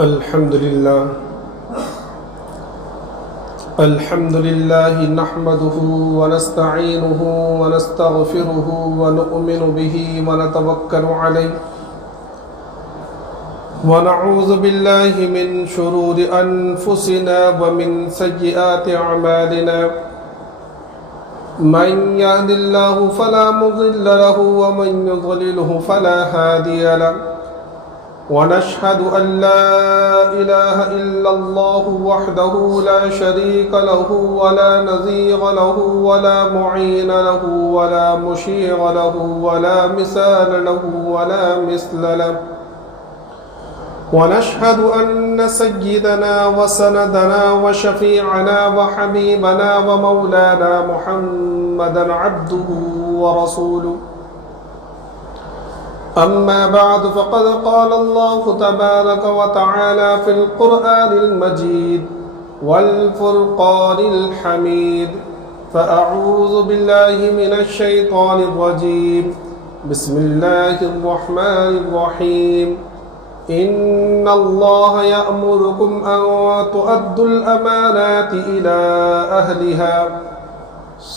الحمد لله نحمده ونستعينه ونستغفره ونؤمن به ونتوكل عليه ونعوذ بالله من شرور أنفسنا ومن سيئات أعمالنا من يهد الله فلا مضل له ومن يضلله فلا هادي له ونشهد أن لا إله إلا الله وحده لا شريك له ولا نظير له ولا معين له ولا مشير له ولا مثال له ولا مثل له ونشهد أن سيدنا وسندنا وشفيعنا وحبيبنا ومولانا محمدا عبده ورسوله أما بعد فقد قال الله تبارك وتعالى في القرآن المجيد والفرقان الحميد فأعوذ بالله من الشيطان الرجيم بسم الله الرحمن الرحيم إن الله يأمركم أن تؤدوا الأمانات إلى أهلها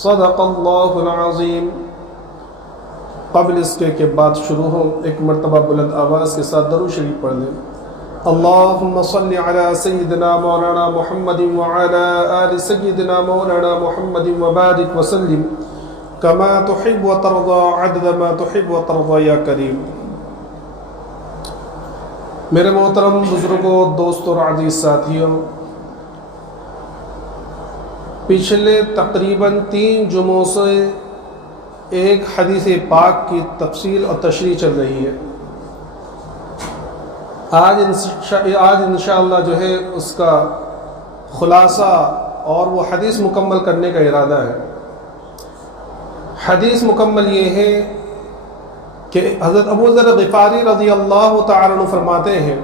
صدق الله العظيم۔ قبل اس کے بات شروع ہو ایک مرتبہ بلند آواز کے ساتھ درود شریف پڑھ لیں۔ اللہم صلی علی سیدنا مولانا محمد وعلی آل سیدنا مولانا محمد وبارک وسلم کما تحب وترضى عدد ما تحب وترضى یا کریم۔ میرے محترم بزرگوں، دوستوں اور عزیز ساتھیوں، پچھلے تقریباً 3 جمعوں سے ایک حدیث پاک کی تفصیل اور تشریح چل رہی ہے۔ آج انشاءاللہ جو ہے اس کا خلاصہ اور وہ حدیث مکمل کرنے کا ارادہ ہے۔ حدیث مکمل یہ ہے کہ حضرت ابو ذر غفاری رضی اللہ تعالیٰ عنہ فرماتے ہیں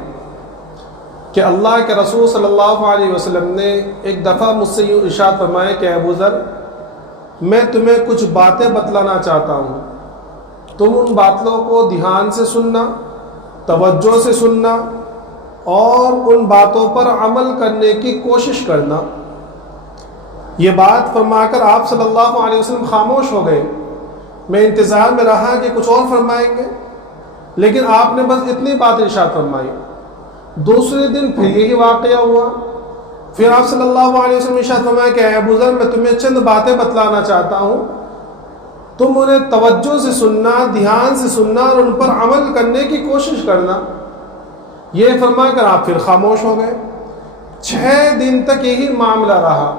کہ اللہ کے رسول صلی اللہ علیہ وسلم نے ایک دفعہ مجھ سے یوں ارشاد فرمایا کہ ابو ذر، میں تمہیں کچھ باتیں بتلانا چاہتا ہوں، تم ان باتوں کو دھیان سے سننا، توجہ سے سننا اور ان باتوں پر عمل کرنے کی کوشش کرنا۔ یہ بات فرما کر آپ صلی اللہ علیہ وسلم خاموش ہو گئے۔ میں انتظار میں رہا کہ کچھ اور فرمائیں گے، لیکن آپ نے بس اتنی بات ارشاد فرمائی۔ دوسرے دن پھر یہی واقعہ ہوا، پھر آپ صلی اللہ علیہ وسلم ارشاد فرمایا کہ اے ابو ذر، میں تمہیں چند باتیں بتلانا چاہتا ہوں، تم انہیں توجہ سے سننا، دھیان سے سننا اور ان پر عمل کرنے کی کوشش کرنا۔ یہ فرما کر آپ پھر خاموش ہو گئے۔ 6 دن تک یہی معاملہ رہا۔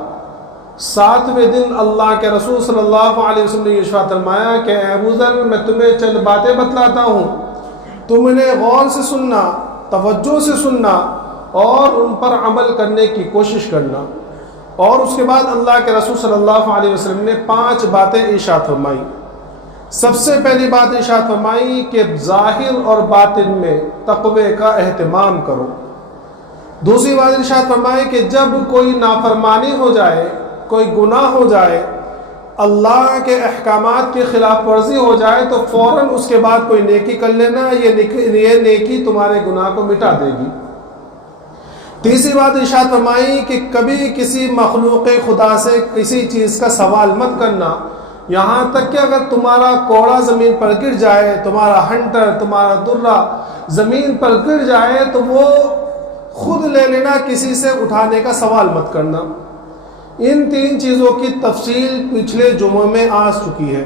7ویں دن اللہ کے رسول صلی اللہ علیہ وسلم نے ارشاد فرمایا کہ اے ابو ذر، میں تمہیں چند باتیں بتلاتا ہوں، تم انہیں غور سے سننا، توجہ سے سننا اور ان پر عمل کرنے کی کوشش کرنا۔ اور اس کے بعد اللہ کے رسول صلی اللہ علیہ وسلم نے 5 باتیں ارشاد فرمائی۔ سب سے پہلی بات ارشاد فرمائی کہ ظاہر اور باطن میں تقوی کا اہتمام کرو۔ دوسری بات ارشاد فرمائی کہ جب کوئی نافرمانی ہو جائے، کوئی گناہ ہو جائے، اللہ کے احکامات کی خلاف ورزی ہو جائے تو فوراً اس کے بعد کوئی نیکی کر لینا، یہ نیکی تمہارے گناہ کو مٹا دے گی۔ تیسری بات ارشاد فرمائی کہ کبھی کسی مخلوق خدا سے کسی چیز کا سوال مت کرنا، یہاں تک کہ اگر تمہارا کوڑا زمین پر گر جائے، تمہارا ہنٹر، تمہارا درہ زمین پر گر جائے تو وہ خود لے لینا، کسی سے اٹھانے کا سوال مت کرنا۔ ان 3 چیزوں کی تفصیل پچھلے جمعوں میں آ چکی ہے۔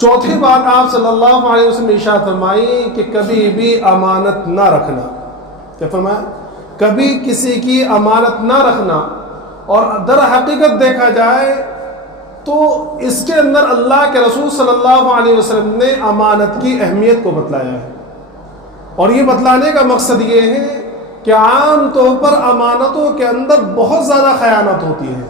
چوتھی بات آپ صلی اللہ علیہ وسلم نے ارشاد فرمائی کہ کبھی بھی امانت نہ رکھنا۔ کیا فرمایا؟ کبھی کسی کی امانت نہ رکھنا۔ اور در حقیقت دیکھا جائے تو اس کے اندر اللہ کے رسول صلی اللہ علیہ وسلم نے امانت کی اہمیت کو بتلایا ہے، اور یہ بتلانے کا مقصد یہ ہے کہ عام طور پر امانتوں کے اندر بہت زیادہ خیانت ہوتی ہے۔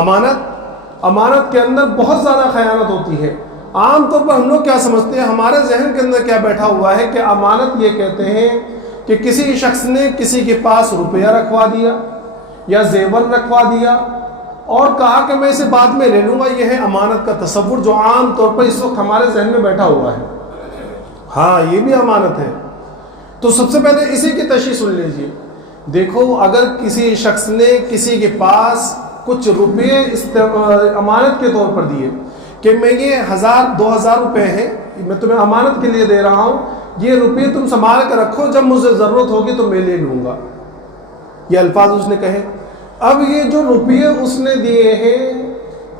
امانت کے اندر بہت زیادہ خیانت ہوتی ہے۔ عام طور پر ہم لوگ کیا سمجھتے ہیں، ہمارے ذہن کے اندر کیا بیٹھا ہوا ہے کہ امانت یہ کہتے ہیں کہ کسی شخص نے کسی کے پاس روپیہ رکھوا دیا یا زیور رکھوا دیا اور کہا کہ میں اسے بعد میں لے لوں گا۔ یہ ہے امانت کا تصور جو عام طور پر اس وقت ہمارے ذہن میں بیٹھا ہوا ہے۔ ہاں، یہ بھی امانت ہے، تو سب سے پہلے اسی کی تشریح سن لیجیے. دیکھو اگر کسی شخص نے کسی کے پاس کچھ روپے امانت کے طور پر دیے کہ میں یہ 1000-2000 روپے ہیں میں تمہیں امانت کے لیے دے رہا ہوں, یہ روپے تم سنبھال کر رکھو, جب مجھے ضرورت ہوگی تو میں لے لوں گا, یہ الفاظ اس نے کہے. اب یہ جو روپے اس نے دیے ہیں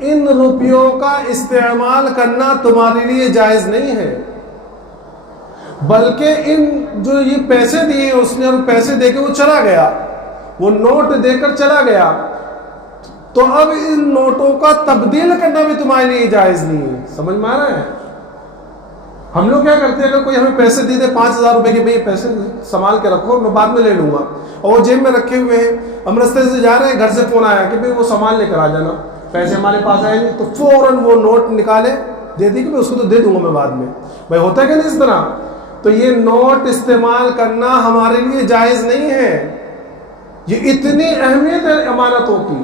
ان روپیوں کا استعمال کرنا تمہارے لیے جائز نہیں ہے, بلکہ ان جو یہ پیسے دیے اس نے اور پیسے دے کے وہ چلا گیا, وہ نوٹ دے کر چلا گیا, تو اب ان نوٹوں کا تبدیل کرنا بھی تمہارے لیے جائز نہیں ہے. سمجھ میں آ رہا ہے؟ ہم لوگ کیا کرتے ہیں, اگر کوئی ہمیں پیسے دے دے 5000 روپے کے, بھائی پیسے سنبھال کے رکھو میں بعد میں لے لوں گا, اور وہ جیب میں رکھے ہوئے ہیں, ہم رستے سے جا رہے ہیں, گھر سے فون آیا کہ بھائی وہ سامان لے کر آ جانا, پیسے ہمارے پاس آئے نہیں, تو فوراً وہ نوٹ نکالے دے دی کہ میں اس کو تو دے دوں گا میں بعد میں. بھائی ہوتا ہے کہ نہیں اس طرح؟ تو یہ نوٹ استعمال کرنا ہمارے لیے جائز نہیں ہے, یہ اتنی اہمیت ہے امانتوں کی.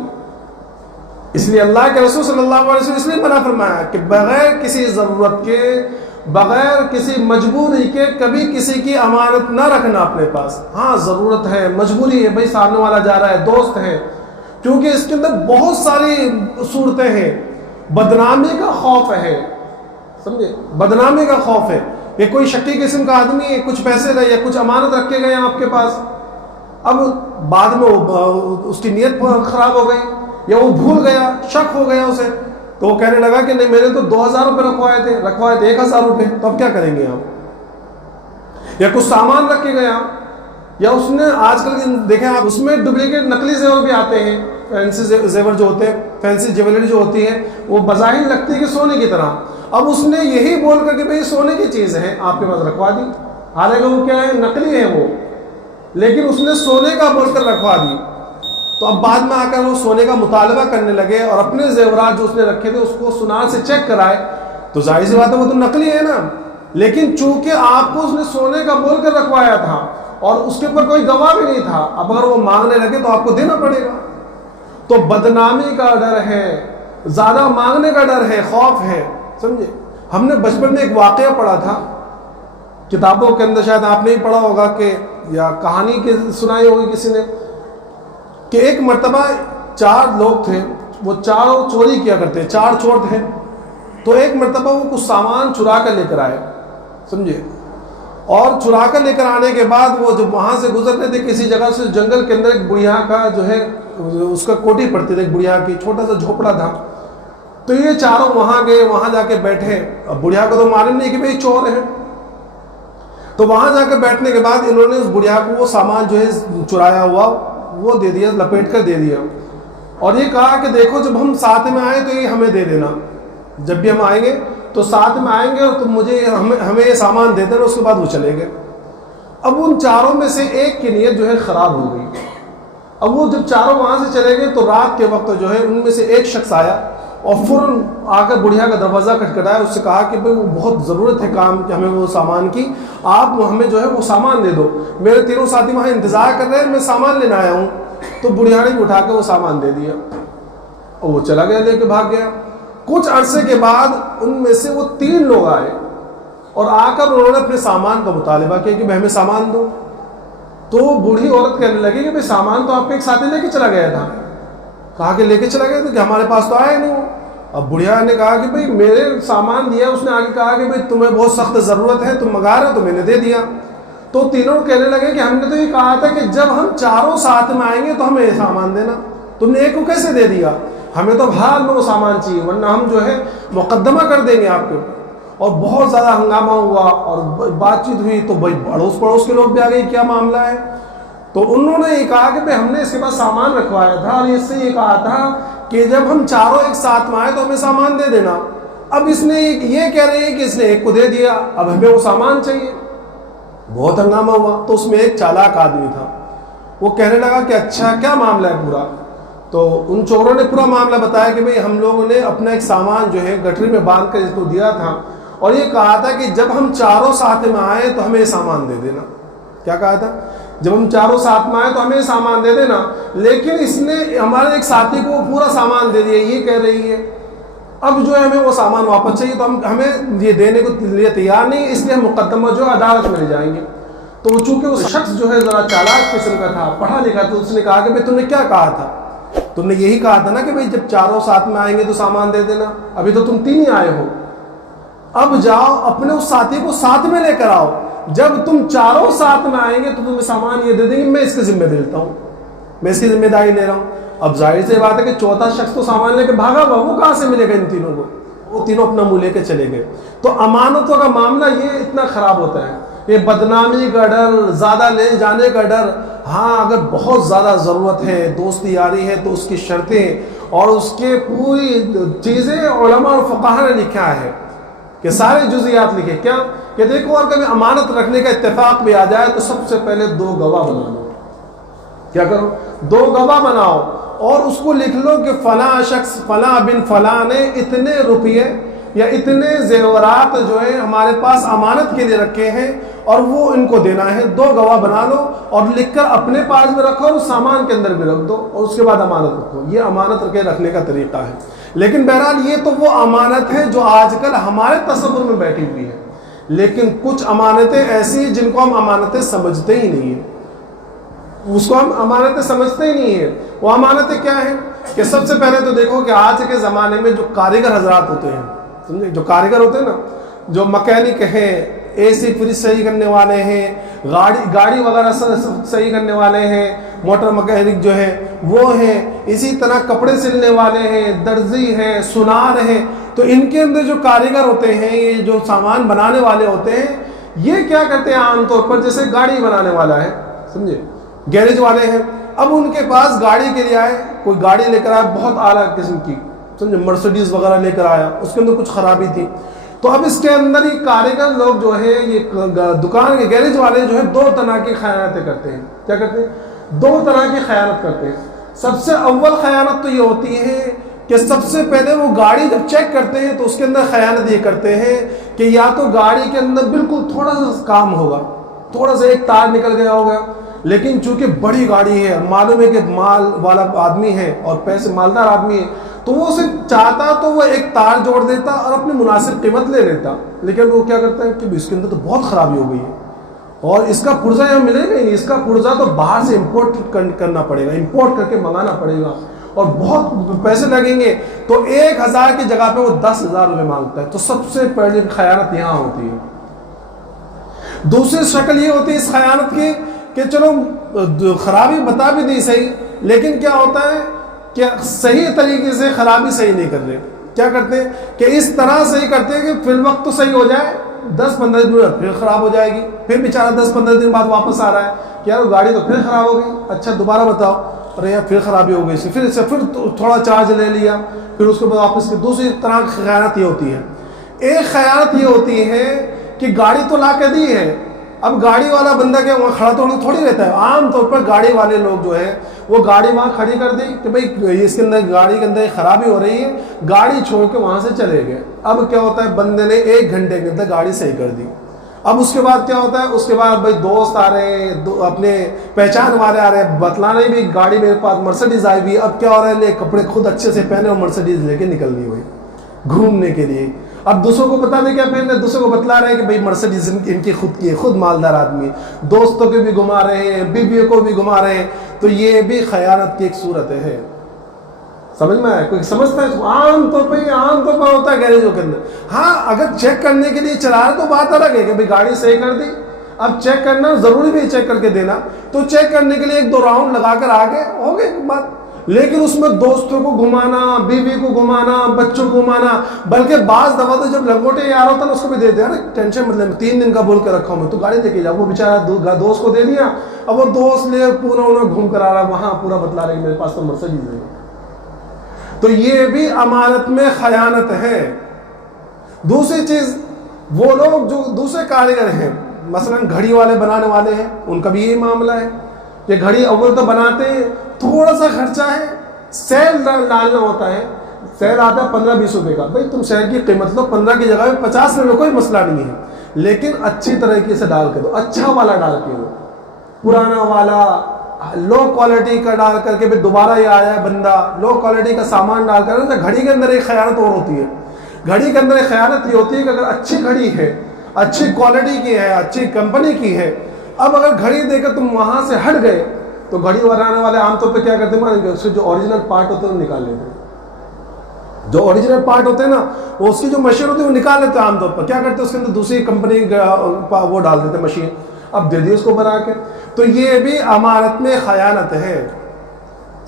اس لیے اللہ کے رسول صلی اللہ علیہ وسلم اس لیے منع فرمایا کہ بغیر کسی ضرورت کے, بغیر کسی مجبوری کے کبھی کسی کی امانت نہ رکھنا اپنے پاس. ہاں ضرورت ہے, مجبوری ہے, بھائی سامنے والا جا رہا ہے, دوست ہے, کیونکہ اس کے اندر بہت ساری صورتیں ہیں. بدنامی کا خوف ہے, سمجھے, بدنامی کا خوف ہے. یہ کوئی شکی قسم کا آدمی ہے, کچھ پیسے رہے یا کچھ امانت رکھے گئے آپ کے پاس, اب بعد میں اس کی نیت خراب ہو گئی یا وہ بھول گیا, شک ہو گیا اسے, تو وہ کہنے لگا کہ نہیں میں نے تو 2000 روپے رکھوائے تھے 1000 روپے, تو اب کیا کریں گے آپ؟ یا کچھ سامان رکھے گیا, یا اس نے آج کل دیکھیں آپ اس میں ڈپلیکیٹ نقلی زیور بھی آتے ہیں, فینسی زیور جو ہوتے ہیں, فینسی جیولری جو ہوتی ہے وہ بظاہر لگتی ہے کہ سونے کی طرح. اب اس نے یہی بول کر کہ بھئی سونے کی چیز ہے آپ کے پاس رکھوا دی, حالانکہ وہ کیا ہے, نقلی ہے وہ, لیکن اس نے سونے کا بول کر رکھوا دی. تو اب بعد میں آ کر وہ سونے کا مطالبہ کرنے لگے اور اپنے زیورات جو اس نے رکھے تھے اس کو سنار سے چیک کرائے, تو ظاہر سی بات ہے وہ تو نقلی ہے نا, لیکن چونکہ آپ کو اس نے سونے کا بول کر رکھوایا تھا اور اس کے اوپر کوئی گواہ بھی نہیں تھا, اب اگر وہ مانگنے لگے تو آپ کو دینا پڑے گا. تو بدنامی کا ڈر ہے, زیادہ مانگنے کا ڈر ہے, خوف ہے, سمجھے. ہم نے بچپن میں ایک واقعہ پڑھا تھا, کتابوں کے اندر شاید آپ نے ہی پڑھا ہوگا کہ یا کہانی کے سنائی ہوگی کسی نے, کہ ایک مرتبہ 4 لوگ تھے, وہ چاروں چوری کیا کرتے, 4 چور تھے. تو ایک مرتبہ وہ کچھ سامان چرا کر لے کر آئے, سمجھے, اور چرا کر لے کر آنے کے بعد وہ جب وہاں سے گزرتے تھے کسی جگہ سے, جنگل کے اندر ایک بڑھیا کا جو ہے اس کا کوٹھی پڑتی تھی, ایک بڑھیا کی چھوٹا سا جھوپڑا تھا. تو یہ چاروں وہاں گئے, وہاں جا کے بیٹھے. اب بڑھیا کو تو معلوم نہیں کہ بھئی چور ہیں, تو وہاں جا کے بیٹھنے کے بعد انہوں نے اس بڑھیا کو وہ سامان جو ہے چرایا ہوا وہ دے دیا, لپیٹ کر دے دیا, اور یہ کہا کہ دیکھو جب ہم ساتھ میں آئیں تو یہ ہمیں دے دینا, جب بھی ہم آئیں گے تو ساتھ میں آئیں گے اور تم مجھے ہمیں یہ سامان دے دینا. اس کے بعد وہ چلے گئے. اب ان چاروں میں سے ایک کی نیت جو ہے خراب ہو گئی. اب وہ جب چاروں وہاں سے چلے گئے تو رات کے وقت جو ہے ان میں سے ایک شخص آیا اور فوراً آ کر بڑھیا کا دروازہ کھٹکھٹایا, اس سے کہا کہ بھئی وہ بہت ضرورت ہے کام کہ ہمیں وہ سامان کی, آپ ہمیں جو ہے وہ سامان دے دو, میرے تینوں ساتھی وہاں انتظار کر رہے ہیں, میں سامان لینا آیا ہوں. تو بڑھیا نے اٹھا کے وہ سامان دے دیا اور وہ چلا گیا, لے کے بھاگ گیا. کچھ عرصے کے بعد ان میں سے وہ 3 لوگ آئے اور آ کر انہوں نے اپنے سامان کا مطالبہ کیا کہ بھئی ہمیں سامان دو. تو بوڑھی عورت کہنے لگی کہ بھئی سامان تو آپ کے ایک ساتھی لے کے چلا گیا تھا. کہا کہ لے کے چلا گیا تھا, کہ ہمارے پاس تو آیا نہیں وہ. اب بڑھیا نے کہا کہ بھئی میرے سامان دیا, اس نے آگے کہا کہ بھئی تمہیں بہت سخت ضرورت ہے, تم منگا رہے تو میں نے دے دیا. تو تینوں کہنے لگے کہ ہم نے تو یہ کہا تھا کہ جب ہم چاروں ساتھ میں آئیں گے تو ہمیں سامان دینا, تم نے ایک کو کیسے دے دیا, ہمیں تو حال میں وہ سامان چاہیے ورنہ ہم جو ہے مقدمہ کر دیں گے آپ کو. اور بہت زیادہ ہنگامہ ہوا اور بات چیت ہوئی, تو بھائی اڑوس پڑوس کے لوگ بھی آ گئے, کیا معاملہ ہے. تو انہوں نے یہ کہا کہ ہم نے اس کے پاس سامان رکھوایا تھا اور اس سے یہ کہا تھا کہ جب ہم چاروں ایک ساتھ میں آئے تو ہمیں سامان دے دینا. اب اس نے یہ کہہ رہے ہیں کہ اس نے ایک کو دے دیا, اب ہمیں وہ سامان چاہیے. بہت ہنگامہ ہوا. تو اس میں ایک چالاک آدمی تھا, وہ کہنے لگا کہ اچھا کیا معاملہ ہے پورا. تو ان چوروں نے پورا معاملہ بتایا کہ بھئی ہم لوگوں نے اپنا ایک سامان جو ہے گٹری میں باندھ کر اس کو دیا تھا اور یہ کہا تھا کہ جب ہم چاروں ساتھ میں آئے تو ہمیں سامان دے دینا. کیا کہا تھا, جب ہم چاروں ساتھ میں آئے تو ہمیں سامان دے دینا, لیکن اس نے ہمارے ایک ساتھی کو پورا سامان دے دیا, یہ کہہ رہی ہے. اب جو ہے ہمیں وہ سامان واپس چاہیے, تو ہمیں یہ دینے کو لیے تیار نہیں, اس لیے ہم مقدمہ جو عدالت میں لے جائیں گے. تو چونکہ اس شخص جو ہے ذرا چالاک قسم کا تھا، پڑھا لکھا، تو اس نے کہا کہ بھائی تم نے کیا کہا تھا؟ تم نے یہی کہا تھا نا کہ بھائی جب چاروں ساتھ میں آئیں گے تو سامان دے دینا، ابھی تو تم 3 ہی آئے ہو، اب جاؤ اپنے اس ساتھی کو ساتھ میں لے کر آؤ، جب تم چاروں ساتھ میں آئیں گے تو تمہیں سامان یہ دے دیں گے، میں اس کی ذمہ دیتا ہوں، میں اس کی ذمہ داری لے رہا ہوں۔ اب ظاہر سی بات ہے کہ چوتھا شخص تو سامان لے کے بھاگا ہوا، وہ کہاں سے ملے گا ان تینوں کو؟ وہ تینوں اپنا منہ لے کے چلے گئے۔ تو امانتوں کا معاملہ یہ اتنا خراب ہوتا ہے، یہ بدنامی کا ڈر، زیادہ لے جانے کا ڈر۔ ہاں اگر بہت زیادہ ضرورت ہے، دوست یاری ہے، تو اس کی شرطیں اور اس کے پوری چیزیں علماء اور فقہاء نے لکھا ہے کہ سارے جزیات لکھے کیا کہ دیکھو، اور کبھی امانت رکھنے کا اتفاق بھی آ جائے تو سب سے پہلے 2 گواہ بنا لو۔ کیا کرو؟ 2 گواہ بناؤ اور اس کو لکھ لو کہ فلاں شخص فلاں بن فلاں نے اتنے روپیے یا اتنے زیورات جو ہے ہمارے پاس امانت کے لیے رکھے ہیں اور وہ ان کو دینا ہے۔ 2 گواہ بنا لو اور لکھ کر اپنے پاس میں رکھو اور سامان کے اندر بھی رکھ دو اور اس کے بعد امانت رکھو۔ یہ امانت رکھنے کا طریقہ ہے۔ لیکن بہرحال یہ تو وہ امانت ہے جو آج کل ہمارے تصور میں بیٹھی ہوئی ہے، لیکن کچھ امانتیں ایسی ہیں جن کو ہم امانتیں سمجھتے ہی نہیں ہیں، اس کو ہم امانتیں سمجھتے ہی نہیں ہیں۔ وہ امانتیں کیا ہیں کہ سب سے پہلے تو دیکھو کہ آج کے زمانے میں جو کاریگر حضرات ہوتے ہیں، سمجھے، جو کاریگر ہوتے ہیں نا، جو مکینک ہیں، اے سی فریج صحیح کرنے والے ہیں، گاڑی وغیرہ صحیح کرنے والے ہیں، موٹر مکینک جو ہے وہ ہیں، اسی طرح کپڑے سلنے والے ہیں، درزی ہیں، سنار ہیں۔ تو ان کے اندر جو کاریگر ہوتے ہیں، یہ جو سامان بنانے والے ہوتے ہیں، یہ کیا کرتے ہیں عام طور پر، جیسے گاڑی بنانے والا ہے، سمجھے، گیرج والے ہیں، اب ان کے پاس گاڑی کے لیے آئے، کوئی گاڑی لے کر آیا بہت اعلیٰ قسم کی، سمجھے، مرسڈیز وغیرہ لے کر آیا، اس کے اندر کچھ خرابی تھی، تو اب اس کے اندر ہی کاریگر لوگ جو ہے، یہ دکان کے گیرج والے جو ہے 2 طرح کی خیانتیں کرتے ہیں۔ کیا کرتے ہیں؟ 2 طرح کی خیانت کرتے ہیں۔ سب سے اول خیانت تو یہ ہوتی ہے کہ سب سے پہلے وہ گاڑی جب چیک کرتے ہیں تو اس کے اندر خیانت یہ کرتے ہیں کہ یا تو گاڑی کے اندر بالکل تھوڑا سا کام ہوگا، تھوڑا سا ایک تار نکل گیا ہوگا، لیکن چونکہ بڑی گاڑی ہے، معلوم ہے کہ مال والا آدمی ہے اور پیسے مالدار آدمی ہے، تو وہ اسے چاہتا تو وہ ایک تار جوڑ دیتا اور اپنی مناسب قیمت لے لیتا، لیکن وہ کیا کرتا ہے کہ اس کے اندر تو بہت خرابی ہو گئی ہے اور اس کا پرزہ یہاں ملے گا ہی نہیں، اس کا پرزہ تو باہر سے امپورٹ کرنا پڑے گا، امپورٹ کر کے منگانا پڑے گا اور بہت پیسے لگیں گے، تو 1000 کی جگہ پہ وہ 10,000 روپے مانگتا ہے۔ تو سب سے پہلے خیانت یہاں ہوتی ہے۔ دوسری شکل یہ ہوتی ہے اس خیانت کی کہ چلو خرابی بتا بھی دی صحیح، لیکن کیا ہوتا ہے کہ صحیح طریقے سے خرابی صحیح نہیں کر رہے، کیا کرتے ہیں کہ اس طرح صحیح کرتے ہیں کہ فی الوقت تو صحیح ہو جائے، 10-15 دن میں پھر خراب ہو جائے گی، پھر بیچارہ 10-15 دن بعد واپس آ رہا ہے کہ یار گاڑی تو پھر خراب ہو گئی، اچھا دوبارہ بتاؤ، ارے یار پھر خرابی ہو گئی، پھر تھوڑا چارج لے لیا، پھر اس کے بعد واپس کی۔ دوسری طرح کی خیانت یہ ہوتی ہے، ایک خیانت یہ ہوتی ہے کہ گاڑی تو لا کے دی ہے، اب گاڑی والا بندہ کیا وہاں کھڑا تھوڑی رہتا ہے، عام طور پر گاڑی والے لوگ جو ہے وہ گاڑی وہاں کھڑی کر دی کہ بھائی اس کے اندر گاڑی کے اندر خرابی ہو رہی ہے، گاڑی چھوڑ کے وہاں سے چلے گئے۔ اب کیا ہوتا ہے، بندے نے 1 گھنٹے کے اندر گاڑی صحیح کر دی۔ اب اس کے بعد کیا ہوتا ہے، اس کے بعد بھائی دوست آ رہے ہیں، اپنے پہچان والے آ رہے ہیں، بتلانے بھی گاڑی میرے پاس مرسڈیز آئی ہوئی، اب کیا ہو رہا ہے، لے کپڑے خود اچھے سے پہنے اور مرسڈیز لے کے نکلنی ہوئی گھومنے کے لیے۔ اب دوسروں کو بتا دیں کیا پہن رہے، دوسروں کو بتلا رہے ہیں کہ بھائی مرسڈیز ان کی خود کی ہے، خود مالدار آدمی ہے، دوستوں کو بھی گھما رہے ہیں، بیویوں کو بھی گھما رہے ہیں، تو یہ بھی خیانت کی ایک صورت ہے۔ سمجھ میں آیا؟ کوئی سمجھتا ہے؟ عام طور پر ہوتا ہے گیریجوں کے اندر۔ ہاں اگر چیک کرنے کے لیے چلا رہے تو بات الگ ہے کہ بھائی گاڑی صحیح کر دی، اب چیک کرنا ضروری بھی ہے، چیک کر کے دینا، تو چیک کرنے کے لیے 1-2 راؤنڈ لگا کر آگے ہو گئی بات، لیکن اس میں دوستوں کو گھمانا، بیوی کو گھمانا، بچوں کو گھمانا، بلکہ بعض دفعہ تو جب لنگوٹے یار ہوتا نا اس کو بھی دے دیا نا، ٹینشن مطلب 3 دن کا بول کے رکھا ہوں میں، تو گاڑی لے کے جا، وہ بیچارہ دوست کو دے دیا، اب وہ دوست لے پورا انہیں گھوم کر آ رہا، وہاں پورا بتلا رہے کہ میرے پاس تو مرسڈیز ہے۔ تو یہ بھی امانت میں خیانت ہے۔ دوسری چیز، وہ لوگ جو دوسرے کاریگر ہیں، مثلا گھڑی والے بنانے والے ہیں، ان کا بھی یہی معاملہ ہے کہ گھڑی اول تو بناتے ہیں، تھوڑا سا خرچہ ہے، سیل ڈالنا ہوتا ہے، سیل آتا ہے 15-20 روپے کا، بھائی تم سیل کی قیمت لو، 15 کی جگہ میں 50 میں کوئی مسئلہ نہیں ہے، لیکن اچھی طریقے سے ڈال کے دو، اچھا والا ڈال کے دو، پرانا والا لو کوالٹی کا ڈال کر کے پھر دوبارہ یہ آیا ہے بندہ لو کوالٹی کا سامان ڈال کر۔ گھڑی کے اندر ایک خیانت اور ہوتی ہے، گھڑی کے اندر ایک خیانت یہ ہوتی ہے کہ اگر اچھی گھڑی ہے، اچھی کوالٹی کی ہے، اچھی کمپنی کی ہے، اب اگر گھڑی دے کر تم وہاں سے ہٹ گئے تو گھڑی بنانے والے عام طور پہ کیا کرتے ہیں، اس کے جو اوریجنل پارٹ ہوتے ہیں وہ نکال لیتے ہیں. جو اوریجنل پارٹ ہوتے ہیں نا وہ اس کی جو مشین ہوتی ہے وہ نکال لیتے ہیں عام طور پر. کیا کرتے ہیں اس کے اندر دوسری کمپنی وہ ڈال دیتے ہیں مشین، اب دے دی اس کو بنا کے. تو یہ بھی امانت میں خیانت ہے.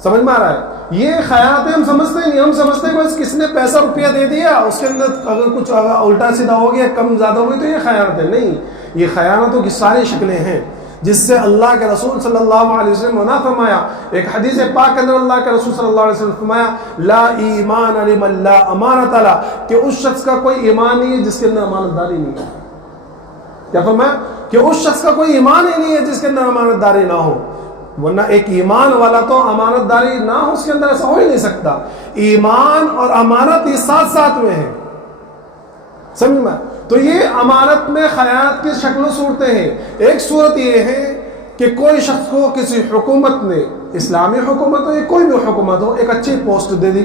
سمجھ میں آ رہا ہے؟ یہ خیانت ہے. ہم سمجھتے نہیں، ہم سمجھتے ہیں بس کس نے پیسہ روپیہ دے دیا، اس کے اندر اگر کچھ الٹا سیدھا ہو گیا، کم زیادہ ہو گئی تو یہ خیانت ہے. نہیں، یہ خیانتوں کی ساری شکلیں ہیں جس سے اللہ کے رسول صلی اللہ علیہ وسلم منع فرمایا. ایک حدیث پاک کے اندر اللہ کے رسول صلی اللہ علیہ وسلم فرمایا لا ایمان لمن لا امانت له، کہ اس شخص کا کوئی ایمان نہیں ہے جس کے اندر امانت داری نہیں ہے. کیا فرمایا؟ کہ اس شخص کا کوئی ایمان ہی نہیں ہے جس کے اندر امانت داری نہ ہو. ورنہ ایک ایمان والا تو امانت داری نہ ہو اس کے اندر ایسا ہو ہی نہیں سکتا. ایمان اور امانت یہ ساتھ ساتھ میں ہے. سمجھ میں؟ تو یہ امانت میں خیانت کی شکل و صورتیں ہیں. ایک صورت یہ ہے کہ کوئی شخص کو کسی حکومت نے، اسلامی حکومت ہو یا کوئی بھی حکومت ہو، ایک اچھی پوسٹ دے دی،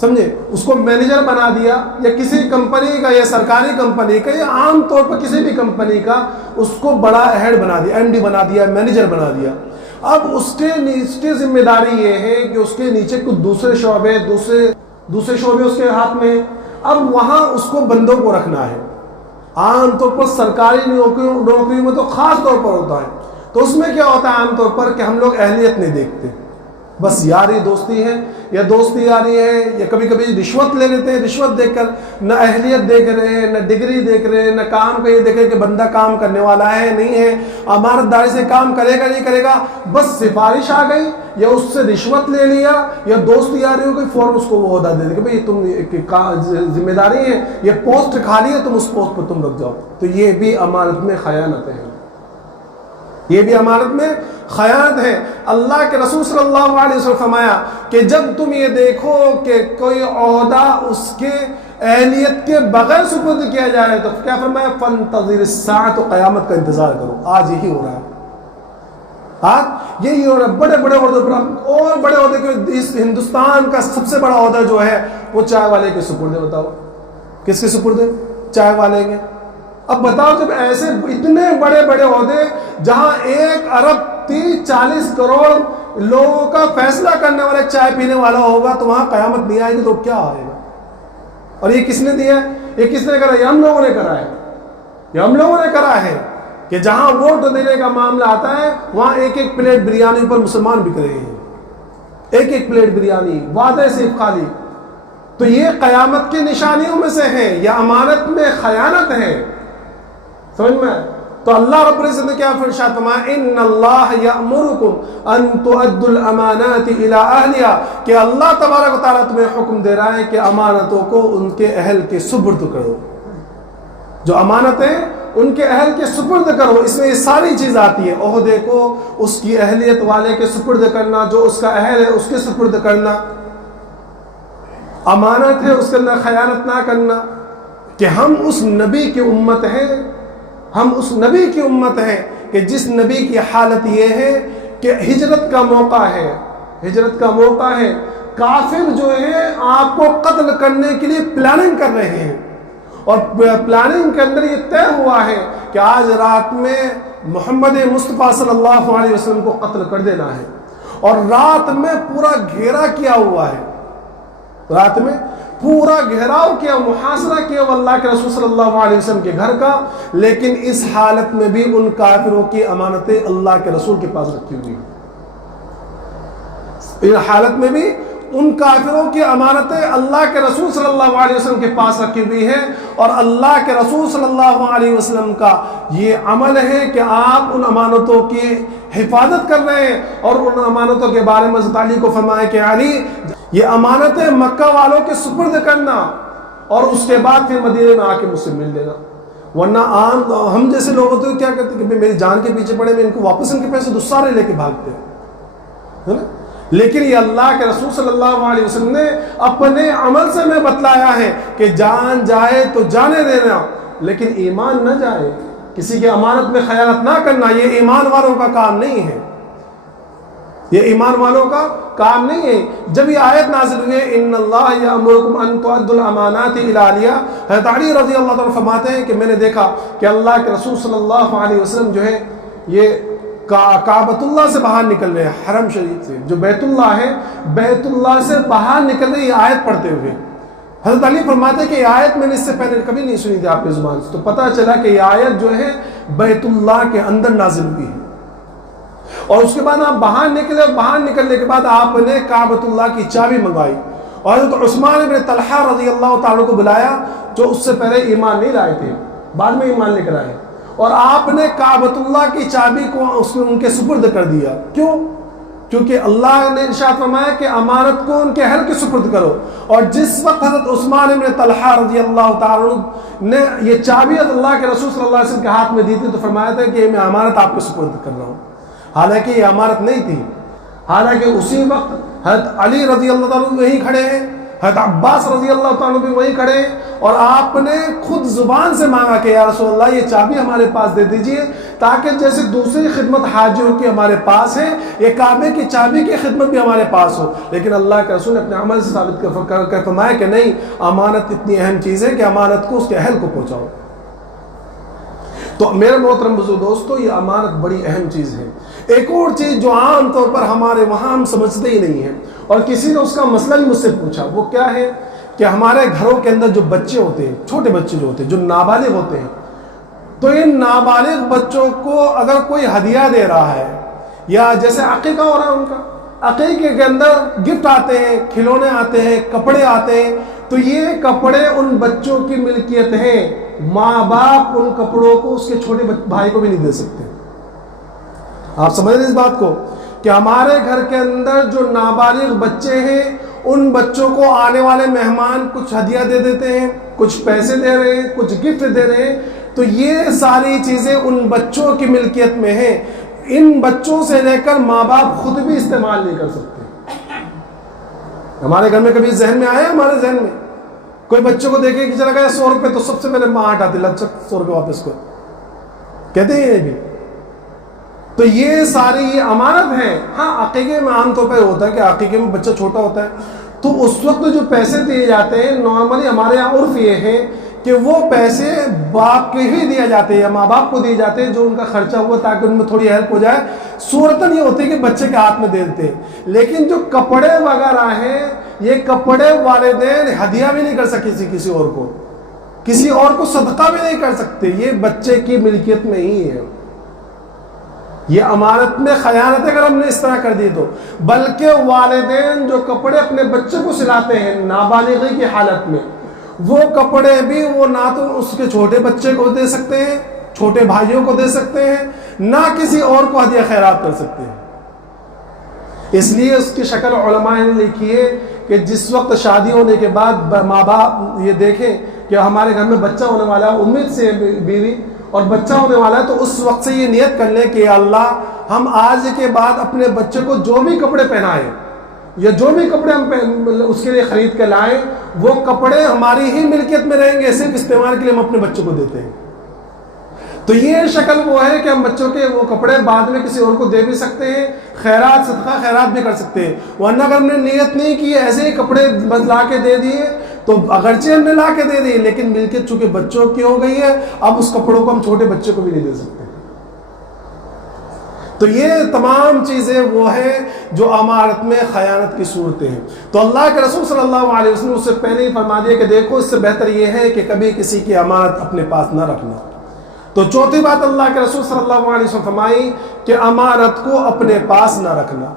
سمجھے، اس کو مینیجر بنا دیا، یا کسی کمپنی کا یا سرکاری کمپنی کا یا عام طور پر کسی بھی کمپنی کا اس کو بڑا ہیڈ بنا دیا، ایم ڈی بنا دیا، مینیجر بنا دیا. اب اس کے نیچے ذمہ داری یہ ہے کہ اس کے نیچے کچھ دوسرے شعبے اس کے ہاتھ میں ہیں. اب وہاں اس کو بندوں کو رکھنا ہے. عام طور پر سرکاری نوکری میں تو خاص طور پر ہوتا ہے. تو اس میں کیا ہوتا ہے عام طور پر کہ ہم لوگ اہلیت نہیں دیکھتے، بس یاری دوستی ہے یا دوستی یاری ہے، یا کبھی کبھی رشوت لے لیتے ہیں. رشوت دیکھ کر نہ اہلیت دیکھ رہے ہیں، نہ ڈگری دیکھ رہے ہیں، نہ کام کا یہ دیکھ رہے کہ بندہ کام کرنے والا ہے نہیں ہے، امانت داری سے کام کرے گا نہیں کرے گا. بس سفارش آ گئی یا اس سے رشوت لے لیا یا دوستی یاری ہو گئی، فوراً اس کو وہ عہدہ دے دے کہ بھئی تم ذمہ داری ہے، یہ پوسٹ خالی ہے، تم اس پوسٹ پر تم رکھ جاؤ. تو یہ بھی امانت میں خیانت ہے. یہ بھی امانت میں خیانت ہے. اللہ کے رسول صلی اللہ علیہ وسلم فرمایا کہ جب تم یہ دیکھو کہ کوئی عہدہ اس کے اہلیت کے بغیر سپرد کیا جائے تو کیا فرمایا فانتظر الساعۃ، تو قیامت کا انتظار کرو. آج یہی ہو رہا ہے، آج یہی ہو رہا ہے. بڑے بڑے عہدے پر اور بڑے عہدے کے، اس ہندوستان کا سب سے بڑا عہدہ جو ہے وہ چائے والے کے سپرد ہے. بتاؤ کس کے سپرد ہے؟ چائے والے کے. اب بتاؤ جب ایسے اتنے بڑے بڑے عہدے جہاں 1 ارب 30-40 کروڑ لوگوں کا فیصلہ کرنے والا ایک چائے پینے والا ہوگا تو وہاں قیامت نہیں آئے گی تو کیا آئے گا؟ اور یہ کس نے دیا ہے؟ یہ کس نے کرا؟ یہ ہم لوگوں نے کرا ہے. یہ ہم لوگوں نے کرا ہے کہ جہاں ووٹ دینے کا معاملہ آتا ہے وہاں 1-1 پلیٹ بریانی پر مسلمان بک رہے ہیں. 1-1 پلیٹ بریانی، وعدے صرف خالی. تو یہ قیامت کی نشانیوں میں سے ہے، یہ امانت میں خیانت ہے. سمجھ میں؟ تو اللہ رب العزت نے کیا ارشاد فرمایا ان اللہ یأمرکم ان تؤدوا الامانات الی اہلها، کہ اللہ تبارک و تعالیٰ تمہیں حکم دے رہا ہے کہ امانتوں کو ان کے اہل کے سپرد کرو. جو امانتیں ان کے اہل کے سپرد کرو. اس میں یہ ساری چیز آتی ہے. عہدے کو اس کی اہلیت والے کے سپرد کرنا، جو اس کا اہل ہے اس کے سپرد کرنا. امانت ہے اس کے اندر خیانت نہ کرنا. کہ ہم اس نبی کی امت ہیں، ہم اس نبی کی امت ہیں کہ جس نبی کی حالت یہ ہے کہ ہجرت کا موقع ہے، ہجرت کا موقع ہے، کافر جو ہے آپ کو قتل کرنے کے لیے پلاننگ کر رہے ہیں، اور پلاننگ کے اندر یہ طے ہوا ہے کہ آج رات میں محمد مصطفیٰ صلی اللہ علیہ وسلم کو قتل کر دینا ہے. اور رات میں پورا گھیرا کیا ہوا ہے، رات میں پورا گھیراؤ کیا، محاصرہ کیا اللہ کے رسول صلی اللہ علیہ وسلم کے گھر کا. لیکن اس حالت میں بھی ان کافروں کی امانتیں اللہ کے رسول کے پاس رکھی ہوئی. اس حالت میں بھی ان کافروں کی امانتیں اللہ کے رسول صلی اللہ علیہ وسلم کے پاس رکھی ہوئی ہے. اور اللہ کے رسول صلی اللہ علیہ وسلم کا یہ عمل ہے کہ آپ ان امانتوں کی حفاظت کر رہے ہیں. اور ان امانتوں کے بارے میں حضرت علی کو فرمایا کہ علی یہ امانتیں مکہ والوں کے سپرد کرنا اور اس کے بعد پھر مدینے میں آ کے مجھ سے مل لینا. ورنہ عام ہم جیسے لوگ ہوتے ہیں کیا کرتے ہیں کہ میری جان کے پیچھے پڑے، میں ان کو واپس ان کے پیسے دوسرے لے کے بھاگتے ہیں. لیکن یہ اللہ کے رسول صلی اللہ علیہ وسلم نے اپنے عمل سے میں بتلایا ہے کہ جان جائے تو جانے دینا، لیکن ایمان نہ جائے. کسی کی امانت میں خیانت نہ کرنا یہ ایمان والوں کا کام نہیں ہے، یہ ایمان والوں کا کام نہیں ہے. جب یہ آیت نازل ہوئی ان اللہ یأمرکم ان تؤدوا الامانات الی اہلها، حضرت علی رضی اللہ عنہ فرماتے ہیں کہ میں نے دیکھا کہ اللہ کے رسول صلی اللہ علیہ وسلم جو ہے یہ کعبۃ اللہ سے باہر نکل رہے ہیں، حرم شریف سے، جو بیت اللہ ہے بیت اللہ سے باہر نکل رہے، یہ آیت پڑھتے ہوئے حضرت علی فرماتے ہیں کہ یہ آیت میں نے اس سے پہلے کبھی نہیں سنی تھی آپ کی زبان سے، تو پتہ چلا کہ یہ آیت جو ہے بیت اللہ کے اندر نازل ہوئی ہے۔ اور اس کے بعد آپ باہر نکلے، اور باہر نکلنے کے بعد آپ نے کعبۃ اللہ کی چابی منگوائی، اور حضرت عثمان بن طلحہ رضی اللہ تعالیٰ کو بلایا، جو اس سے پہلے ایمان نہیں لائے تھے، بعد میں ایمان لے کر آئے، اور آپ نے کعبۃ اللہ کی چابی کو ان کے سپرد کر دیا۔ کیوں؟ کیونکہ اللہ نے ارشاد فرمایا کہ امانت کو ان کے اہل کے سپرد کرو، اور جس وقت حضرت عثمان بن طلحہ رضی اللہ تعالیٰ نے یہ چابی اللہ کے رسول صلی اللہ علیہ وسلم کے ہاتھ میں دی تھی، تو فرمایا تھا کہ میں امانت آپ کو سپرد کر رہا ہوں، حالانکہ یہ امانت نہیں تھی۔ حالانکہ اسی وقت حضرت علی رضی اللہ تعالیٰ وہیں کھڑے ہیں، حضرت عباس رضی اللہ تعالیٰ بھی وہیں کھڑے ہیں، اور آپ نے خود زبان سے مانگا کہ یا رسول اللہ یہ چابی ہمارے پاس دے دیجئے، تاکہ جیسے دوسری خدمت حاجیوں کی ہمارے پاس ہے، یہ کعبے کی چابی کی خدمت بھی ہمارے پاس ہو۔ لیکن اللہ کے رسول نے اپنے عمل سے ثابت کر فرمایا کہ نہیں، امانت اتنی اہم چیز ہے کہ امانت کو اس کے اہل کو پہنچاؤ۔ تو میرے محترم بزرگ دوستو، یہ امانت بڑی اہم چیز ہے۔ ایک اور چیز جو عام طور پر ہمارے وہاں ہم سمجھتے ہی نہیں ہیں، اور کسی نے اس کا مسئلہ بھی مجھ سے پوچھا، وہ کیا ہے کہ ہمارے گھروں کے اندر جو بچے ہوتے ہیں، چھوٹے بچے جو ہوتے ہیں، جو نابالغ ہوتے ہیں، تو ان نابالغ بچوں کو اگر کوئی ہدیہ دے رہا ہے، یا جیسے عقیقہ ہو رہا ہے ان کا، عقیقے کے اندر گفٹ آتے ہیں، کھلونے آتے ہیں، کپڑے آتے ہیں، تو یہ کپڑے ان بچوں کی ملکیت ہیں، ماں باپ ان کپڑوں کو اس کے چھوٹے بھائی کو بھی نہیں دے سکتے۔ آپ سمجھ رہے اس بات کو کہ ہمارے گھر کے اندر جو نابالغ بچے ہیں، ان بچوں کو آنے والے مہمان کچھ ہدیہ دے دیتے ہیں، کچھ پیسے دے رہے ہیں، کچھ گفٹ دے رہے ہیں، تو یہ ساری چیزیں ان بچوں کی ملکیت میں ہیں، ان بچوں سے لے کر ماں باپ خود بھی استعمال نہیں کر سکتے۔ ہمارے گھر میں کبھی ذہن میں آیا، ہمارے ذہن میں کوئی بچوں کو دیکھے کہ چلا گیا 100 روپے، تو سب سے پہلے ماں ہٹاتی، لچک 100 روپے واپس کو کہتے ہیں یہ بھی۔ تو یہ ساری یہ امانت ہے۔ ہاں عقیقے میں عام طور پہ ہوتا ہے کہ عقیقے میں بچہ چھوٹا ہوتا ہے، تو اس وقت جو پیسے دیے جاتے ہیں، نارملی ہمارے یہاں عرف یہ ہے کہ وہ پیسے باپ کے ہی دیے جاتے ہیں یا ماں باپ کو دیے جاتے ہیں، جو ان کا خرچہ ہوا تاکہ ان میں تھوڑی ہیلپ ہو جائے۔ صورتاً یہ ہوتی ہے کہ بچے کے ہاتھ میں دے دیتے ہیں، لیکن جو کپڑے وغیرہ ہیں، یہ کپڑے والدین ہدیہ بھی نہیں کر سکتے کسی اور کو، کسی اور کو صدقہ بھی نہیں کر سکتے، یہ بچے کی ملکیت میں ہی ہے۔ یہ امانت میں خیانت اگر ہم نے اس طرح کر دی تو، بلکہ والدین جو کپڑے اپنے بچے کو سلاتے ہیں نابالغی کی حالت میں، وہ کپڑے بھی وہ نہ تو اس کے چھوٹے بچے کو دے سکتے ہیں، چھوٹے بھائیوں کو دے سکتے ہیں، نہ کسی اور کو ہدیہ خیرات کر سکتے ہیں۔ اس لیے اس کی شکل علماء نے لکھی ہے کہ جس وقت شادی ہونے کے بعد ماں باپ یہ دیکھیں کہ ہمارے گھر میں بچہ ہونے والا ہے، امید سے بیوی اور بچہ ہونے والا ہے، تو اس وقت سے یہ نیت کر لیں کہ اللہ ہم آج کے بعد اپنے بچے کو جو بھی کپڑے پہنائیں یا جو بھی کپڑے ہم اس کے لیے خرید کے لائیں، وہ کپڑے ہماری ہی ملکیت میں رہیں گے، صرف استعمال کے لیے ہم اپنے بچوں کو دیتے ہیں۔ تو یہ شکل وہ ہے کہ ہم بچوں کے وہ کپڑے بعد میں کسی اور کو دے بھی سکتے ہیں، خیرات صدقہ خیرات بھی کر سکتے ہیں، ورنہ اگر ہم نے نیت نہیں کی ایسے ہی کپڑے بدلا کے دے دیے تو اگرچہ ہم نے لا کے دے دیے، لیکن ملکیت چونکہ بچوں کی ہو گئی ہے، اب اس کپڑوں کو ہم چھوٹے بچے کو بھی نہیں دے سکتے۔ تو یہ تمام چیزیں وہ ہیں جو امانت میں خیانت کی صورتیں ہیں۔ تو اللہ کے رسول صلی اللہ علیہ وسلم نے اس سے پہلے ہی فرما دیا کہ دیکھو اس سے بہتر یہ ہے کہ کبھی کسی کی امانت اپنے پاس نہ رکھنا۔ تو چوتھی بات اللہ کے رسول صلی اللہ علیہ وسلم فرمائی کہ امانت کو اپنے پاس نہ رکھنا۔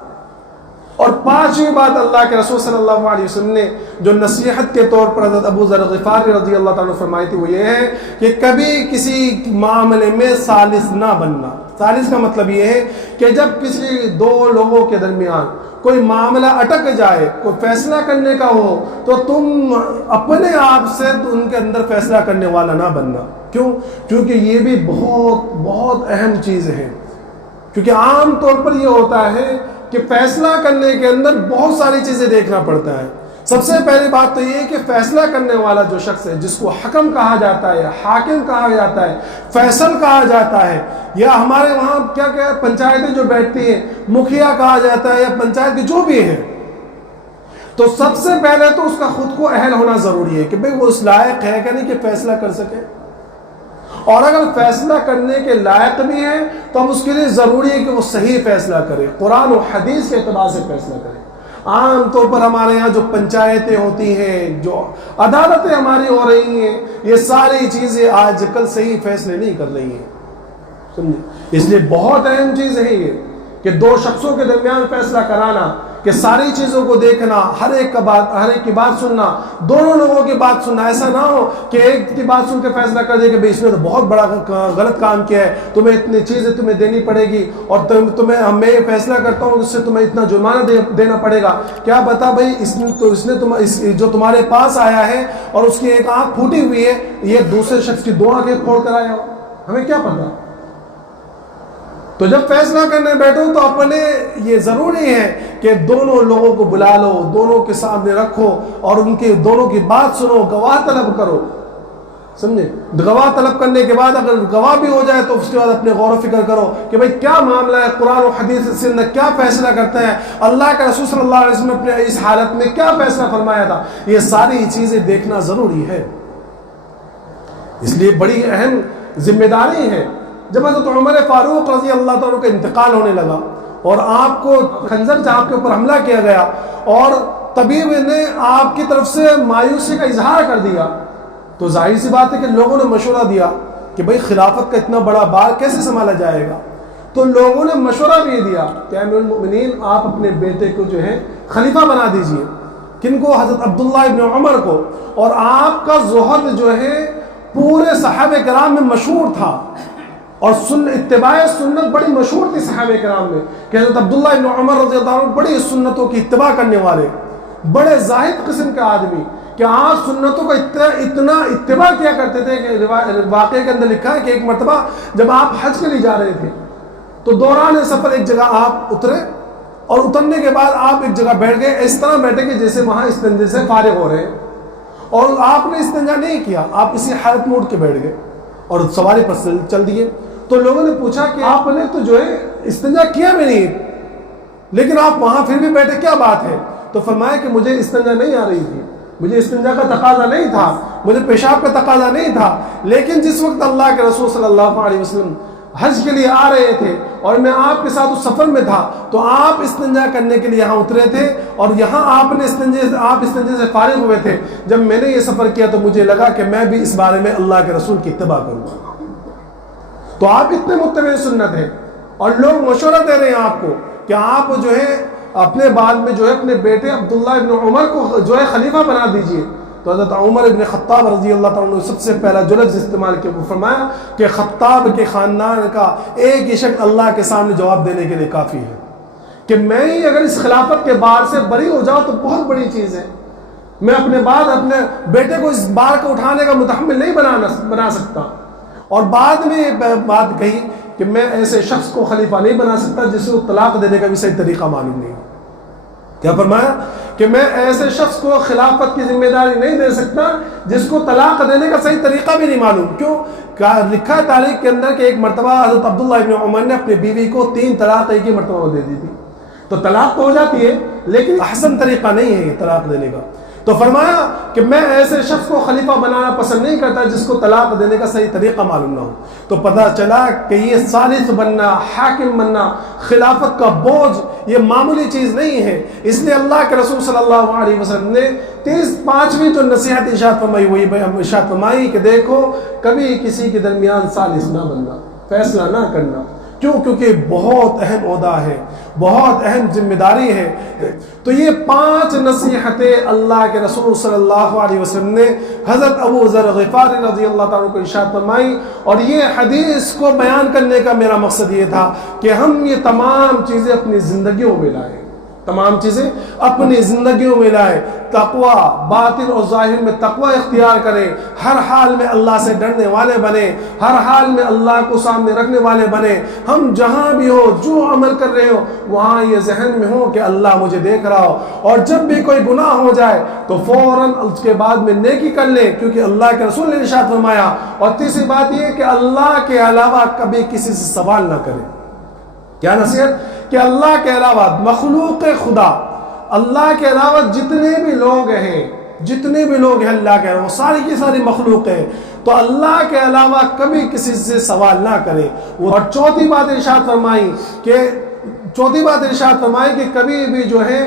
اور پانچویں بات اللہ کے رسول صلی اللہ علیہ وسلم نے جو نصیحت کے طور پر حضرت ابو ذر غفاری رضی اللہ تعالیٰ فرمائی تھی، وہ یہ ہے کہ کبھی کسی معاملے میں ثالث نہ بننا۔ ثالث کا مطلب یہ ہے کہ جب کسی دو لوگوں کے درمیان کوئی معاملہ اٹک جائے، کوئی فیصلہ کرنے کا ہو، تو تم اپنے آپ سے ان کے اندر فیصلہ کرنے والا نہ بننا۔ کیوں؟ کیونکہ یہ بھی بہت بہت اہم چیز ہے، کیونکہ عام طور پر یہ ہوتا ہے کہ فیصلہ کرنے کے اندر بہت ساری چیزیں دیکھنا پڑتا ہے۔ سب سے پہلی بات تو یہ کہ فیصلہ کرنے والا جو شخص ہے، جس کو حکم کہا جاتا ہے، حاکم کہا جاتا ہے، فیصل کہا جاتا ہے، یا ہمارے وہاں کیا کیا پنچایتیں جو بیٹھتی ہیں مکھیا کہا جاتا ہے، یا پنچایت کے جو بھی ہے، تو سب سے پہلے تو اس کا خود کو اہل ہونا ضروری ہے کہ بھئی وہ اس لائق ہے کہ نہیں کہ فیصلہ کر سکے۔ اور اگر فیصلہ کرنے کے لائق بھی ہیں تو اب اس کے لیے ضروری ہے کہ وہ صحیح فیصلہ کرے، قرآن و حدیث کے اعتبار سے فیصلہ کرے۔ عام طور پر ہمارے یہاں جو پنچایتیں ہوتی ہیں، جو عدالتیں ہماری ہو رہی ہیں، یہ ساری چیزیں آج کل صحیح فیصلے نہیں کر رہی ہیں، سمجھے؟ اس لیے بہت اہم چیز ہے یہ کہ دو شخصوں کے درمیان فیصلہ کرانا، کہ ساری چیزوں کو دیکھنا، ہر ایک کی بات سننا، دونوں لوگوں کی بات سننا۔ ایسا نہ ہو کہ ایک کی بات سن کے فیصلہ کر دے کہ بھئی اس نے تو بہت بڑا غلط کام کیا ہے، تمہیں اتنی چیزیں تمہیں دینی پڑے گی، اور میں یہ فیصلہ کرتا ہوں اس سے تمہیں اتنا جرمانہ دینا پڑے گا۔ کیا پتا بھئی اس نے جو تمہارے پاس آیا ہے اور اس کی ایک آنکھ پھوٹی ہوئی ہے، یہ دوسرے شخص کی دو آنکھیں پھوڑ کر آیا ہو، ہمیں کیا پتا؟ تو جب فیصلہ کرنے بیٹھو تو اپنے یہ ضروری ہے کہ دونوں لوگوں کو بلا لو، دونوں کے سامنے رکھو اور ان کے دونوں کی بات سنو، گواہ طلب کرو، سمجھے؟ گواہ طلب کرنے کے بعد اگر گواہ بھی ہو جائے تو اس کے بعد اپنے غور و فکر کرو کہ بھئی کیا معاملہ ہے، قرآن و حدیث سے کیا فیصلہ کرتے ہیں، اللہ کے رسول صلی اللہ علیہ وسلم نے اپنے اس حالت میں کیا فیصلہ فرمایا تھا، یہ ساری چیزیں دیکھنا ضروری ہے۔ اس لیے بڑی اہم ذمہ داری ہے۔ جب حضرت عمر فاروق رضی اللہ تعالیٰ کا انتقال ہونے لگا اور آپ کو خنجر سے آپ کے اوپر حملہ کیا گیا اور طبیب نے آپ کی طرف سے مایوسی کا اظہار کر دیا، تو ظاہر سی بات ہے کہ لوگوں نے مشورہ دیا کہ بھئی خلافت کا اتنا بڑا بار کیسے سنبھالا جائے گا۔ تو لوگوں نے مشورہ بھی دیا کہ امیر المؤمنین آپ اپنے بیٹے کو جو ہے خلیفہ بنا دیجئے، کن کو؟ حضرت عبداللہ ابن عمر کو۔ اور آپ کا زہد جو ہے پورے صحابہ کرام میں مشہور تھا، اور اتباع سنت بڑی مشہور تھی صحابہ کرام میں، کہ حضرت عبداللہ ابن عمر رضی اللہ عنہ بڑی سنتوں کی اتباع کرنے والے، بڑے زاہد قسم کے آدمی، کہ آپ سنتوں کا اتنا اتباع کیا کرتے تھے کہ واقعے کے اندر لکھا ہے کہ ایک مرتبہ جب آپ حج کے لیے جا رہے تھے تو دوران سفر ایک جگہ آپ اترے، اور اترنے کے بعد آپ ایک جگہ بیٹھ گئے، اس طرح بیٹھے کہ جیسے وہاں استنجے سے فارغ ہو رہے ہیں، اور آپ نے استنجا نہیں کیا، آپ اسی حالت میں اٹھ کے بیٹھ گئے اور سواری پر چل دیے۔ تو لوگوں نے پوچھا کہ آپ نے تو جو ہے استنجا کیا بھی نہیں، لیکن آپ وہاں پھر بھی بیٹھے، کیا بات ہے؟ تو فرمایا کہ مجھے استنجا نہیں آ رہی تھی، مجھے استنجا کا تقاضا نہیں تھا، مجھے پیشاب کا تقاضا نہیں تھا، لیکن جس وقت اللہ کے رسول صلی اللہ علیہ وسلم حج کے لیے آ رہے تھے اور میں آپ کے ساتھ اس سفر میں تھا، تو آپ استنجا کرنے کے لیے یہاں اترے تھے اور یہاں آپ استنجے سے فارغ ہوئے تھے۔ جب میں نے یہ سفر کیا تو مجھے لگا کہ میں بھی اس بارے میں اللہ کے رسول کی اتباع کروں۔ تو آپ اتنے متبع سنت ہیں اور لوگ مشورہ دے رہے ہیں آپ کو کہ آپ جو ہے اپنے بعد میں جو ہے اپنے بیٹے عبداللہ ابن عمر کو جو ہے خلیفہ بنا دیجئے۔ تو حضرت عمر ابن خطاب رضی اللہ تعالیٰ عنہ سب سے پہلا جو لفظ استعمال کیا، وہ فرمایا کہ خطاب کے خاندان کا ایک ہی شخص اللہ کے سامنے جواب دینے کے لیے کافی ہے، کہ میں ہی اگر اس خلافت کے بار سے بری ہو جاؤں تو بہت بڑی چیز ہے، میں اپنے بعد اپنے بیٹے کو اس بار کو اٹھانے کا متحمل نہیں بنا سکتا۔ اور بعد میں یہ بات کہی کہ میں ایسے شخص کو خلیفہ نہیں بنا سکتا جسے وہ طلاق دینے کا بھی صحیح طریقہ معلوم نہیں۔ کیا فرمایا کہ میں ایسے شخص کو خلافت کی ذمہ داری نہیں دے سکتا جس کو طلاق دینے کا صحیح طریقہ بھی نہیں معلوم۔ کیوں؟ لکھا ہے تاریخ کے اندر کہ ایک مرتبہ حضرت عبداللہ ابن عمر نے اپنی بیوی کو 3 طلاق ایک ہی مرتبہ دے دی تھی۔ تو طلاق تو ہو جاتی ہے لیکن احسن طریقہ نہیں ہے یہ طلاق دینے کا۔ تو فرمایا کہ میں ایسے شخص کو خلیفہ بنانا پسند نہیں کرتا جس کو طلاق دینے کا صحیح طریقہ معلوم نہ ہو۔ تو پتہ چلا کہ یہ ثالث بننا، حاکم بننا، خلافت کا بوجھ یہ معمولی چیز نہیں ہے۔ اس لیے اللہ کے رسول صلی اللہ علیہ وسلم نے 5ویں جو نصیحت ارشاد فرمائی وہی ارشاد فرمائی کہ دیکھو کبھی کسی کے درمیان ثالث نہ بننا، فیصلہ نہ کرنا۔ کیوں؟ کیونکہ بہت اہم عہدہ ہے، بہت اہم ذمہ داری ہے۔ تو یہ 5 نصیحتیں اللہ کے رسول صلی اللہ علیہ وسلم نے حضرت ابو ذر غفاری رضی اللہ تعالیٰ کو ارشاد فرمائی، اور یہ حدیث کو بیان کرنے کا میرا مقصد یہ تھا کہ ہم یہ تمام چیزیں اپنی زندگیوں میں لائیں، تمام چیزیں اپنی زندگیوں میں لائیں، تقوی باطن اور ظاہر میں تقوی اختیار کریں، ہر حال میں اللہ سے ڈرنے والے بنے، ہر حال میں اللہ کو سامنے رکھنے والے بنے۔ ہم جہاں بھی ہو، جو عمل کر رہے ہو، وہاں یہ ذہن میں ہو کہ اللہ مجھے دیکھ رہا ہو، اور جب بھی کوئی گناہ ہو جائے تو فوراً اس کے بعد میں نیکی کر لیں، کیونکہ اللہ کے رسول نے ارشاد فرمایا۔ اور تیسری بات یہ کہ اللہ کے علاوہ کبھی کسی سے سوال نہ کریں۔ کیا نصیحت؟ کہ اللہ کے علاوہ مخلوق خدا، اللہ کے علاوہ جتنے بھی لوگ ہیں اللہ کے علاوہ ساری کی ساری مخلوق ہیں، تو اللہ کے علاوہ کبھی کسی سے سوال نہ کرے۔ اور چوتھی بات ارشاد فرمائی کہ کبھی بھی جو ہے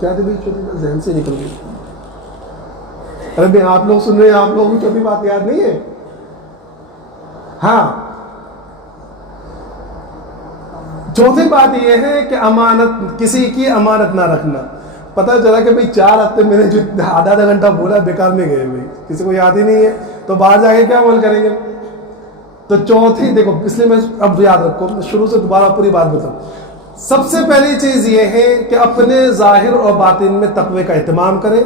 کیا تھی بھائی چوتھی بات ذہن سے نکل گئی؟ ارے میں آپ لوگ سن رہے ہیں، آپ لوگوں کو چوتھی بات یاد نہیں ہے؟ ہاں، چوتھی بات یہ ہے کہ امانت، کسی کی امانت نہ رکھنا۔ پتہ چلا کہ بھئی 4 ہفتے میں نے جو آدھا گھنٹہ بولا بیکار میں گئے بھائی، کسی کو یاد ہی نہیں ہے، تو باہر جا کے کیا عمل کریں گے؟ تو چوتھی دیکھو، اس لیے میں اب یاد رکھو، شروع سے دوبارہ پوری بات بتاؤں۔ سب سے پہلی چیز یہ ہے کہ اپنے ظاہر اور باطن میں تقوی کا اہتمام کریں۔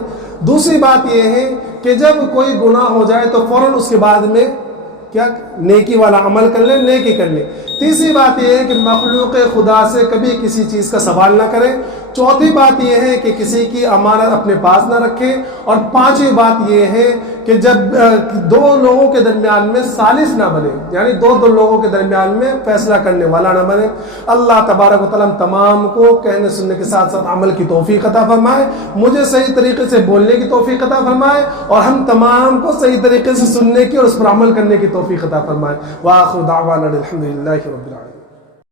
دوسری بات یہ ہے کہ جب کوئی گناہ ہو جائے تو فوراً اس کے بعد میں کیا نیکی والا عمل کر لیں، نیکی کر لیں۔ تیسری بات یہ ہے کہ مخلوق خدا سے کبھی کسی چیز کا سوال نہ کریں۔ چوتھی بات یہ ہے کہ کسی کی امانت اپنے پاس نہ رکھیں۔ اور پانچویں بات یہ ہے کہ جب دو لوگوں کے درمیان میں ثالث نہ بنے، یعنی دو لوگوں کے درمیان میں فیصلہ کرنے والا نہ بنے۔ اللہ تبارک و تعالیٰ تمام کو کہنے سننے کے ساتھ ساتھ عمل کی توفیق عطا فرمائے، مجھے صحیح طریقے سے بولنے کی توفیق عطا فرمائے، اور ہم تمام کو صحیح طریقے سے سننے کی اور اس پر عمل کرنے کی توفیق عطا فرمائے۔ وآخر دعوانا الحمدللہ رب العالمین۔